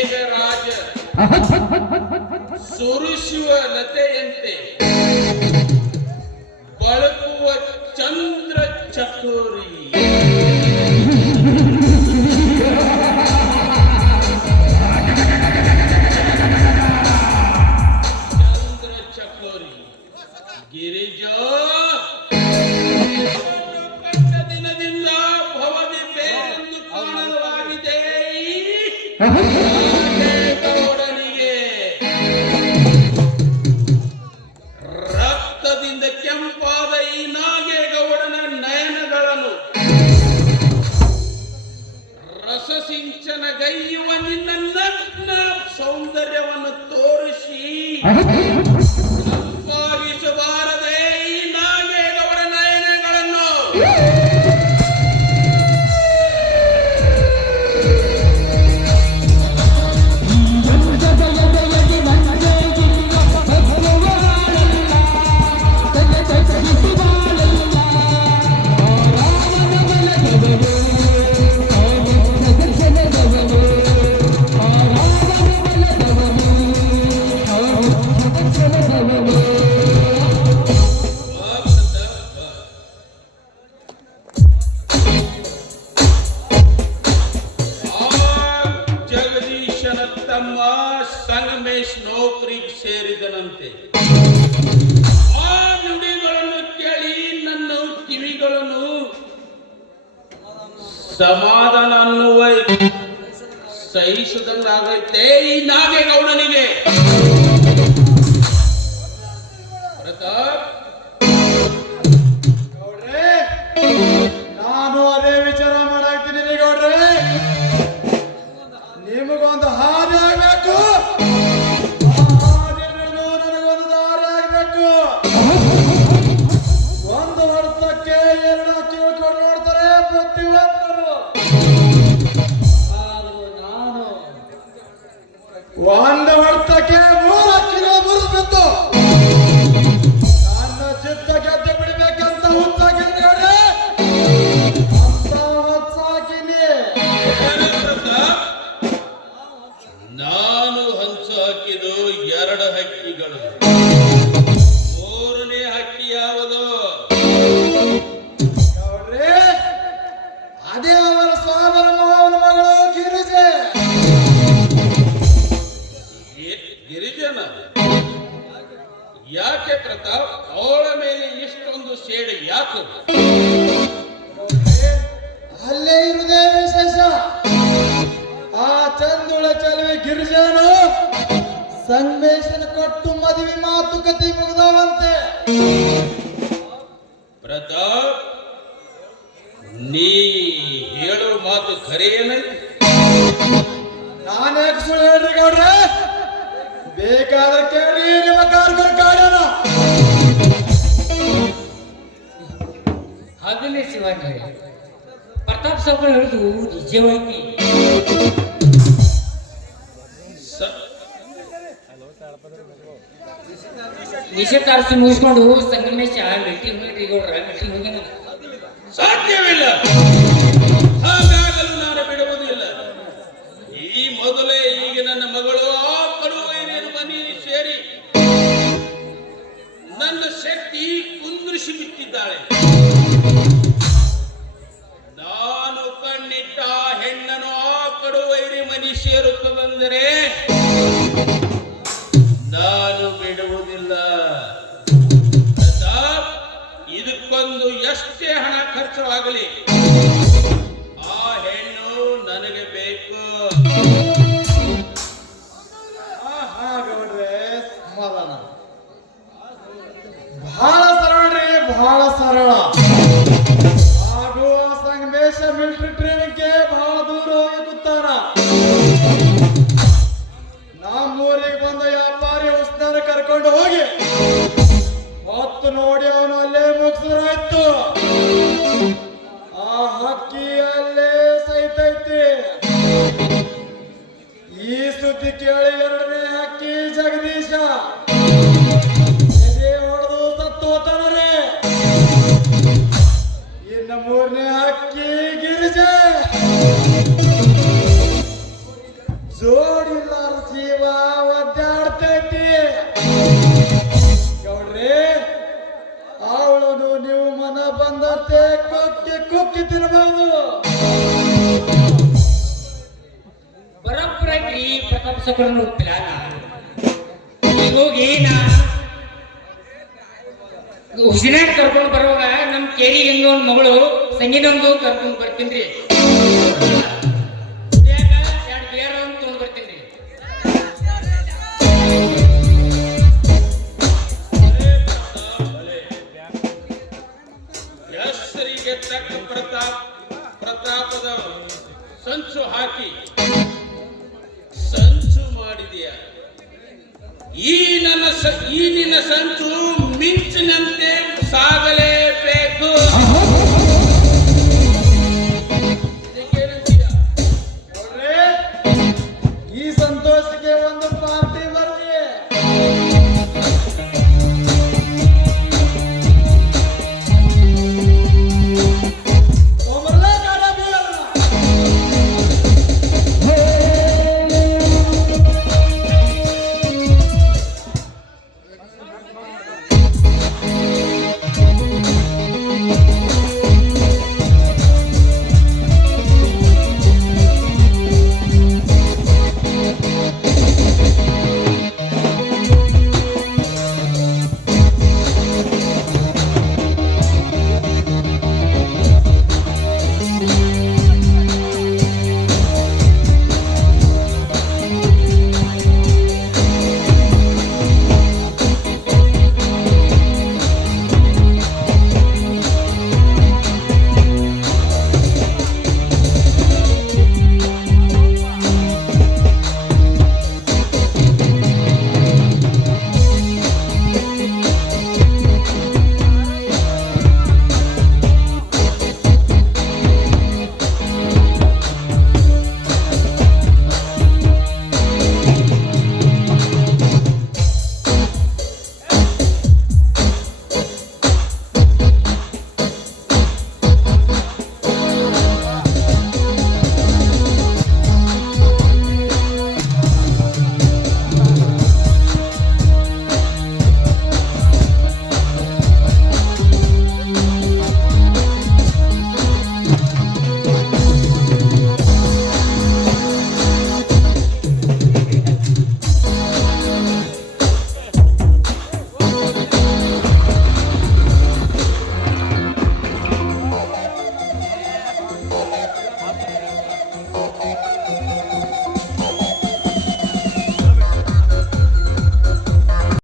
ಮೇಘರಾಜ ಸುರಿಸುವ ಲತೆಯಂತೆ ಬಳಕುವ ಚಂದ್ರ ಚಕೋರಿ ಚಂದ್ರ ಚಕೋರಿ ಗಿರಿಜಾ ಕಂಡ ದಿನದಿಂದ ಭವದಿ ಬೇರೆಂದು ಕಾಣಲಾಗಿದೆ ಗೌಡನಿಗೆ ರಕ್ತದಿಂದ ಕೆಂಪಾದ ಈ ನಾಗೇಗೌಡನ ನಯನಗಳನ್ನು ರಸಸಿಂಚನ ಗೈಯುವ ನಿನ್ನ ನಗ್ನ ಸೌಂದರ್ಯವನ್ನು ತೋರಿಸಿ ತಂಪಾಗಿಸಬಾರದೆ ಈ ನಾಗೇಗೌಡ ನಯನಗಳನ್ನು. ಜಗದೀಶನ ತಮ್ಮ ಸಂಗಮೇಶ್ ನೌಕರಿಗೆ ಸೇರಿದನಂತೆ. ಆ ನುಡಿಗಳನ್ನು ಕೇಳಿ ನನ್ನ ಕಿವಿಗಳನ್ನು ಸಮಾಧಾನ ಅನ್ನುವ ಸಹಿಸದಂಗಾಗೈತೆ ಈ ನಾಗೇಗೌಡನಿಗೆ. ಪ್ರತಾಪ್ ಗೌಡ್ರೆ, ನಾನು ಅದೇ ವಿಚಾರ ಮಾಡಾಕ್ತೀನಿ ಗೌಡ್ರೆ. ನಿಮಗೊಂದು ಹಾದಿ ಆಗ್ಬೇಕು, ನನಗೊಂದು ದಾರಿ ಆಗ್ಬೇಕು. ಒಂದು ವರ್ಷಕ್ಕೆ ಎರಡು ಕೇಳ್ಕೊಂಡು ನೋಡ್ತಾರೆ ಬುದ್ಧಿವಂತರು. ಆದ್ರೂ ನಾನು ಒಂದು ವರ್ಷಕ್ಕೆ 3 ಕಿಲೋ ಮುರಿದ್ಬಿಟ್ಟು ನನ್ನ ಚಿತ್ತ ಗೆದ್ದು ಬಿಡ್ಬೇಕಂತ ಹುಚ್ಚಾಕಿನಿ ಗೌಡ್ರೆ. ಅಂತ ಹುಚ್ಚಾಕಿನಿ. ನಾನು ಹಂಚು ಹಾಕಿದ್ದು 2 ಹಕ್ಕಿಗಳು. 3ನೇ ಹಕ್ಕಿ ಯಾವುದು? ಗೌಡ್ರೆ, ಅದೇ ಅವರ ಸೋದರ ಮಾವನ ಮಗಳು ಗಿರಿಜೆ. ಗಿರಿಜನ ಯಾಕೆ ಪ್ರತಾಪ್? ಅವಳ ಮೇಲೆ ಇಷ್ಟೊಂದು ಸೇಡು ಯಾಕೆ? ಗೌಡ್ರೆ, ಅಲ್ಲೇ ಇರುವುದೇ ವಿಶೇಷ. ಆ ಚಂದುಳ ಚೆಲುವೆ ಗಿರಿಜನು ಸಂಗಮೇಶನ ಕೊಟ್ಟು ಮದುವೆ ಮಾತುಕತೆ ಮುಗಿದವಂತೆ. ಪ್ರತಾಪ್, ನೀ ಹೇಳೋ ಮಾತು ಖರೇನೈತಿ? ನಾನ್ಯಾಕೆ ಸುಳ್ಳು ಹೇಳ್ರಿ ಗೌಡ್ರೆ? ಬೇಕಾದ್ರೆ ಕೇಳಿ ನಿಮ್ಮ ಕಾರ್ಗಳು ಕಾಡೋಣ. ಹಾಗಲೇ ಶಿವಾಜಿ ಪ್ರತಾಪ್ ಸಾವುಗಳು ಹೇಳುದು ನಿಜವಾಗಿ. ನಿಷೇಧಾರಿಸಿ ಮುಗಿಸ್ಕೊಂಡು ಸಂಗಮೇಶ ಮೀಟಿಂಗ್ ಗೌಡ್ರ ಮೀಟಿಂಗ್ ಹೋಗ್ಯಾನ. ಸಾಧ್ಯವಿಲ್ಲ, ಹಾಗಾಗಲು ನಾನು ಬಿಡುವುದಿಲ್ಲ. ಈ ಮೊದಲೇ ಈಗ ನನ್ನ ಮಗಳು ಆ ಕಡುವೈರಿಯ ಮನೆ ಸೇರಿ ನನ್ನ ಶಕ್ತಿ ಕುಂದಿರಿಸಿ ಬಿಟ್ಟಿದ್ದಾಳೆ. ನಾನು ಕಣ್ಣಿಟ್ಟ ಹೆಣ್ಣನು ಆ ಕಡುವೈರಿ ಮನೆ ಸೇರುತ್ತದಂದರೆ ನಾನು ಬಿಡುವುದಿಲ್ಲ. ಪ್ರತಾಪ್, ಇದಕ್ಕೊಂದು ಎಷ್ಟೇ ಹಣ ಖರ್ಚಾಗಲಿ ಆ ಹೆಣ್ಣು ನನಗೆ ಬೇಕು. ಗೌಡ್ರೆ, ಸಮಾಧಾನ. ಬಹಳ ಸರಳ ರೀ, ಬಹಳ ಸರಳ. ಹಾಗೂ ಆ ಸಂಗಮೇಶ ಮಿಲಿಟರಿ ಟ್ರೈನಿಂಗ್ಗೆ ಬಹಳ ದೂರ ಹೋಗಿ ಕೂತಾನ. ನಮ್ಮೂರಿಗೆ ಬಂದ ವ್ಯಾಪಾರಿ ಉಸ್ತಾನ ಕರ್ಕೊಂಡು ಹೋಗಿ ಹೊತ್ತು ನೋಡಿ ಅವನು ಅಲ್ಲೇ ಮುಗಿಸಿದ್ರಾಯ್ತು. ಆ ಹಕ್ಕಿ ಅಲ್ಲೇ ಸೈತೈತಿ. ಈ ಸುದ್ದಿ ಕೇಳಿ 2ನೇ ಹಕ್ಕಿ ಜಗದೀಶ ಎದೆ ಹೊಡೆದು ಸತ್ತು ಹೋತಾನರೆ. ಇನ್ನು 3ನೇ ಹಕ್ಕಿ ಗಿರಿಜೆ ಜೋಡಿಲ್ಲಾರ ಜೀವ ಒದ್ದಾಡ್ತೈತಿ ಗೌಡ್ರಿ ಅವಳು ನೀವು ಮನ ಬಂದಂತೆ ಕುಕ್ಕಿ ಕುಕ್ಕಿ ತಿನ್ಬಹುದು ಬರೋಬ್ಬರಾಗಿ ಪ್ರತಾಪ ಸಕರನ್ನು ಪ್ಲಾನ ಈಗ ಹೋಗಿ ನಾ ಹುಸಿನಾಡ್ ಕರ್ಕೊಂಡು ಬರುವಾಗ ನಮ್ಮ ಕೇರಿ ಹೆಂಗ ಒಂದ್ ಮಗಳು ಸಂಗೀತಂದು ಕರ್ಕೊಂಡು ಬರ್ತೀನಿ ಎರಡು ಬೇರೆ ಒಂದು ತೊಗೊಂಡು ಬರ್ತೀನಿ ಹೆಸರಿಗೆ ತಕ್ಕ ಪ್ರತಾಪದ ಸಂಚು ಹಾಕಿ ಸಂಚು ಮಾಡಿದೆಯ ಈ ನಿನ್ನ ಸಂಚು ಮಿಂಚಿನಂತೆ ಸಾಗಲೇಬೇಕು. ನೋಡ್ರಿ ಈ ಸಂತ